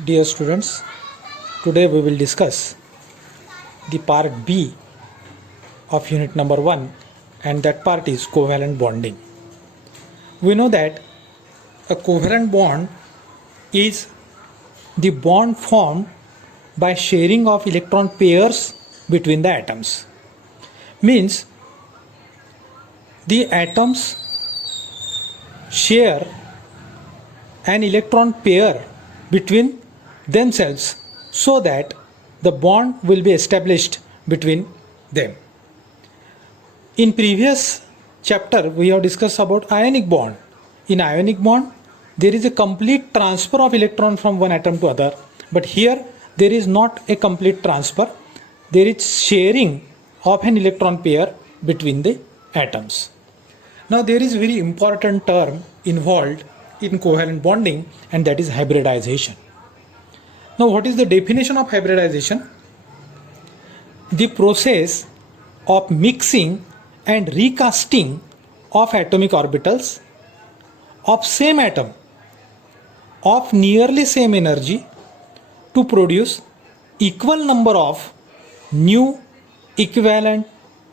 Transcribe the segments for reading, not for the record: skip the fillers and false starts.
Dear students, today we will discuss the part B of unit number 1, and that part is covalent bonding. We know that a covalent bond is the bond formed by sharing of electron pairs between the atoms. Means the atoms share an electron pair between themselves so that the bond will be established between them. In previous chapter we have discussed about ionic bond. In ionic bond there is a complete transfer of electron from one atom to other, but here there is not a complete transfer. There is sharing of an electron pair between the atoms. Now there is a very important term involved in covalent bonding, and that is hybridization. Now what is the definition of hybridization? The process of mixing and recasting of atomic orbitals of same atom of nearly same energy to produce equal number of new equivalent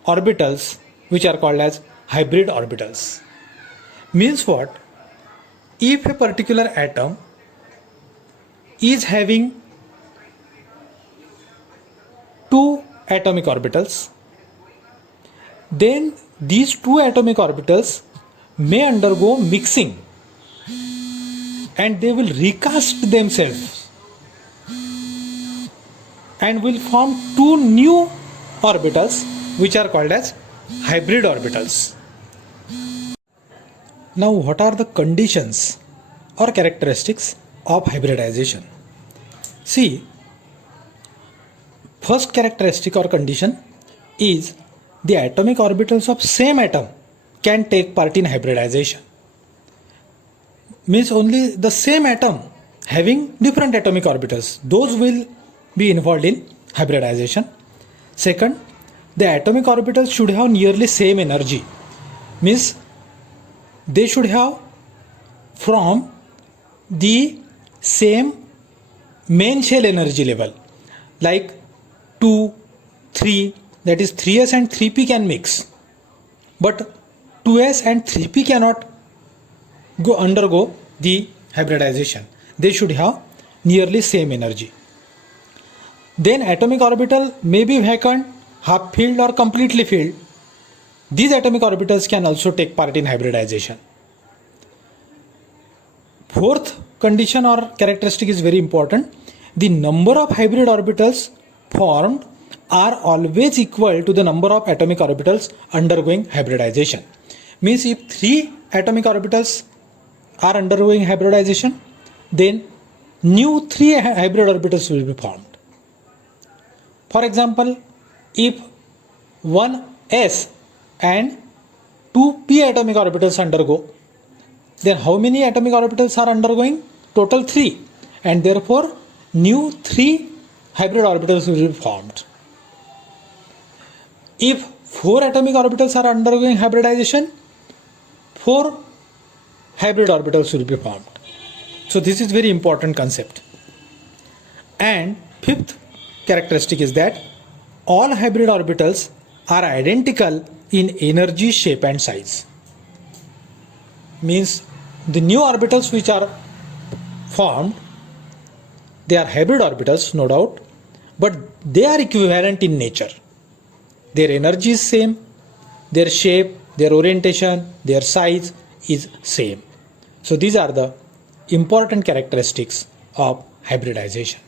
orbitals, which are called as hybrid orbitals. Means what? If a particular atom is having two atomic orbitals, then these two atomic orbitals may undergo mixing and they will recast themselves and will form two new orbitals, which are called as hybrid orbitals. Now what are the conditions or characteristics of hybridization? See, first characteristic or condition is the atomic orbitals of same atom can take part in hybridization. Means only the same atom having different atomic orbitals, those will be involved in hybridization. Second, the atomic orbitals should have nearly same energy. Means they should have from the same main shell energy level, like 2, 3, that is 3s and 3p can mix, but 2s and 3p cannot undergo the hybridization. They should have nearly same energy. Then atomic orbital may be vacant, half filled or completely filled. These atomic orbitals can also take part in hybridization. Fourth condition or characteristic is very important. The number of hybrid orbitals formed are always equal to the number of atomic orbitals undergoing hybridization. Means if 3 atomic orbitals are undergoing hybridization, then new 3 hybrid orbitals will be formed. For example, if 1s and 2p atomic orbitals undergo, then how many atomic orbitals are undergoing? Total 3, and therefore new 3 hybrid orbitals will be formed. If 4 atomic orbitals are undergoing hybridization, 4 hybrid orbitals will be formed. So this is very important concept. And fifth characteristic is that all hybrid orbitals are identical in energy, shape and size. Means the new orbitals which are formed, they are hybrid orbitals, no doubt, but they are equivalent in nature. Their energy is same, their shape, their orientation, their size is same. So these are the important characteristics of hybridization.